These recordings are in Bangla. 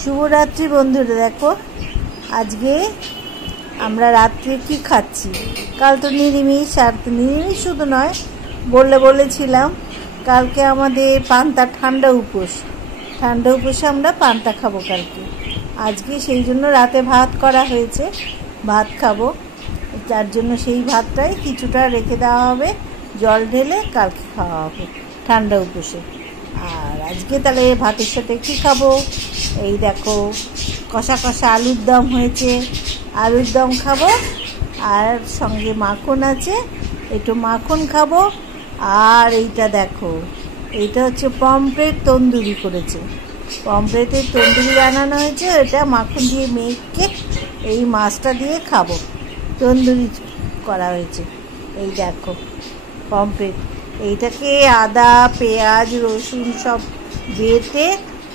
শুভরাত্রি বন্ধুরা। দেখো আজকে আমরা রাত্রে কি খাচ্ছি। কাল তো নিরামিষ, আর নিরামিষ শুধু নয়, বলেছিলাম কালকে আমাদের পান্তা ঠান্ডা উপোসে আমরা পান্তা খাবো কালকে। আজকে সেই জন্য রাতে ভাত করা হয়েছে, ভাত খাবো। যার জন্য সেই ভাতটাই কিছুটা রেখে দেওয়া হবে, জল ঢেলে কালকে খাওয়া হবে ঠান্ডা উপোসে। আর আজকে তাহলে ভাতের সাথে কী খাবো, এই দেখো কষা কষা আলুর দম হয়েছে, আলুর দম খাবো। আর সঙ্গে মাখন আছে, একটু মাখন খাবো। আর এইটা দেখো, এইটা হচ্ছে পমফ্রেট তন্দুরি করেছে, পমফ্রেটের তন্দুরি বানানো হয়েছে, এটা মাখন দিয়ে মেখে এই মাছটা দিয়ে খাবো, তন্দুরি করা হয়েছে। এই দেখো পমফ্রেট, এইটাকে আদা পেঁয়াজ রসুন সব বেটে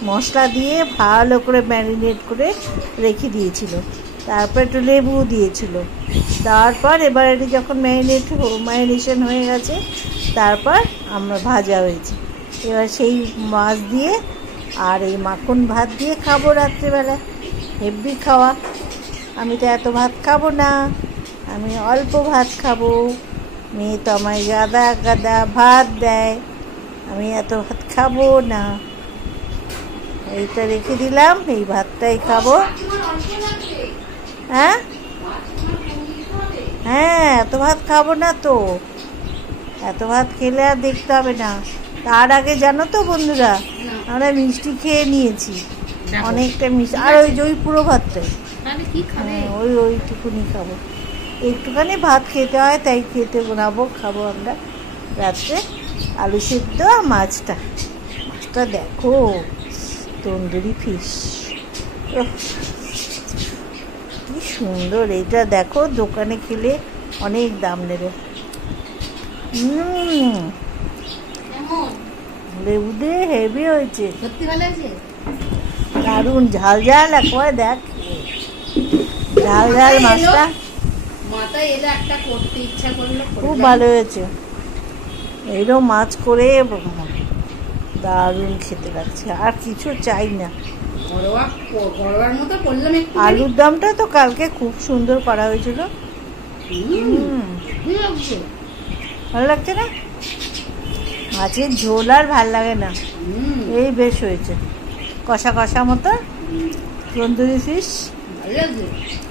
মশলা দিয়ে ভালো করে ম্যারিনেট করে রেখে দিয়েছিল, তারপর একটু লেবু দিয়েছিল। তারপর এবার এটি যখন ম্যারিনেশন হয়ে গেছে, তারপর আমরা ভাজা হয়েছে। এবার সেই মাছ দিয়ে আর এই মাখন ভাত দিয়ে খাবো রাত্রেবেলা, হেভি খাওয়া। আমি তো এত ভাত খাবো না, আমি অল্প ভাত খাবো। মেয়ে তো আমায় গাদা গাদা ভাত দেয়, আমি এত ভাত খাবো না। এইটা রেখে দিলাম, এই ভাতটাই খাবো। হ্যাঁ হ্যাঁ, এত ভাত খাবো না তো, এত ভাত খেলে আর দেখতে হবে না। তার আগে জানো তো বন্ধুরা, আমরা মিষ্টি খেয়ে নিয়েছি, অনেকটা মিষ্টি। আর ওই পুরো ভাতটাই, হ্যাঁ ওইটুকুনি খাবো। একটুখানি ভাত খেতে হয়, তাই খাবো আমরা রাত্রে আলু সেদ্ধ আর মাছটা দেখো তন্দুরি ফিশ, কি সুন্দর। এইটা দেখো দোকানে খেলে অনেক দাম নেবে। লেবু দিয়ে হেভি হয়েছে, সত্যি ভালো হয়েছে, দারুণ ঝাল ঝাল। একবার দেখ ঝাল ঝাল মাছটা মাথায় এলো একটা, করতে ইচ্ছা করলো, খুব ভালো হয়েছে। এইরকম মাছ করে দারুণ খেতে লাগছে, আর কিছু চাই না। আলুর দমটা তো কালকে খুব সুন্দর করা হয়েছিল, ভালো লাগছে না? মাছের ঝোল আর ভাল লাগে না, এই বেশ হয়েছে, কষা কষা মতো তন্দুরি ফিশ,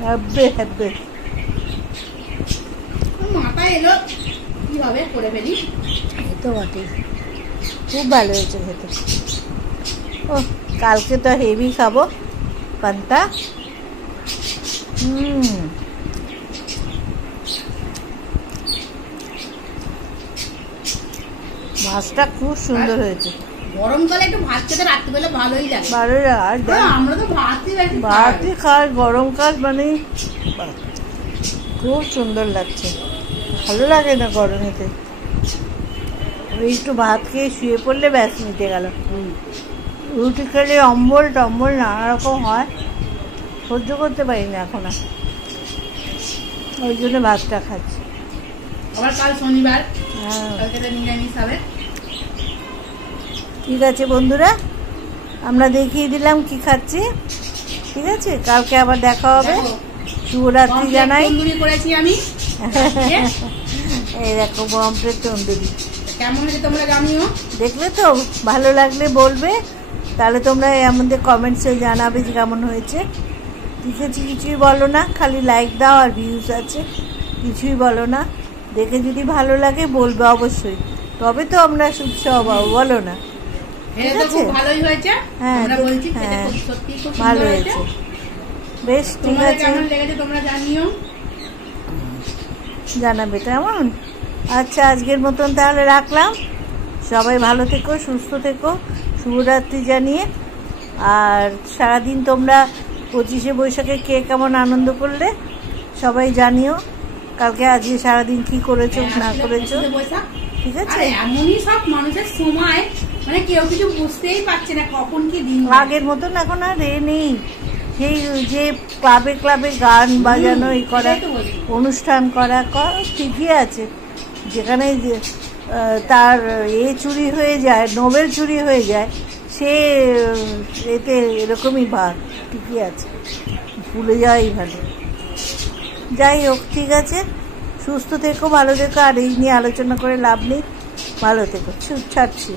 হ্যাব্বে হ্যাব্বে। মাথা এলো কিভাবে করে ফেলি, এই তো বটে, খুব ভালো হয়েছে খেতে। ও কালকে তো হেভি খাবো পান্তা। মাছটা খুব সুন্দর হয়েছে। গরমকালে একটু ভাত খেতে রাত্রিবেলা ভালোই লাগে, আর আমরা তো ভাতই খাই গরমকাল, মানে খুব সুন্দর লাগছে, ভালো লাগে না গরমেতে। একটু ভাত খেয়ে শুয়ে পড়লে ব্যাস মিটে গেল। রুটি খেলে অম্বল টম্বল নানা রকম হয়, সহ্য করতে পারি না এখন আর, ওই জন্য ভাতটা খাচ্ছি। আবার কাল শনিবার, হ্যাঁ ঠিক আছে বন্ধুরা, আমরা দেখিয়ে দিলাম কি খাচ্ছি। ঠিক আছে, কালকে আবার দেখা হবে। শুভরাত্রি জানাই। করেছি আমি এই দেখো পমফ্রেট তন্দুরি, কেমন হয়েছে তোমরা জানিও। দেখলে তো, ভালো লাগলে বলবে, তাহলে তোমরা আমাদের কমেন্টসে জানাবে যে কেমন হয়েছে। লিখেছি কিছুই বলো না, খালি লাইক দাও আর ভিউজ আছে, কিছুই বলো না। দেখে যদি ভালো লাগে বলবে অবশ্যই, তবে তো আমরা উৎসাহ পাবো, বলো না? ঠিক আছে, ভালোই হয়েছে, হ্যাঁ হ্যাঁ ভালো হয়েছে, বেশ ঠিক আছে, কেমন লেগেছে তোমরা জানিও, জানাবে কেমন। আচ্ছা আজকের মতন তাহলে রাখলাম, সবাই ভালো থেকো, সুস্থ থেকো, শুভরাত্রি জানিয়ে। আর সারাদিন তোমরা 25শে বৈশাখে কে কেমন আনন্দ করলে সবাই জানিও। কালকে আজকে সারাদিন কি করেছো না করেছো, ঠিক আছে। এমনই সব মানুষের সময়, মানে কেউ কিছু বুঝতেই পারছে না কখন কি দিন। আগের মতন এখন আর নেই, সেই যে ক্লাবে গান বাজানো এই করা, অনুষ্ঠান করা ঠিকই আছে, যেখানে তার চুরি হয়ে যায়, নোবেল চুরি হয়ে যায়, সে এতে এরকমই ভাত ঠিকই আছে, ভুলে যাওয়াই ভালো। যাই হোক, ঠিক আছে, সুস্থ থেকো, ভালো থেকো, আর এই নিয়ে আলোচনা করে লাভ নেই, ভালো থেকো, ছাড়ছি।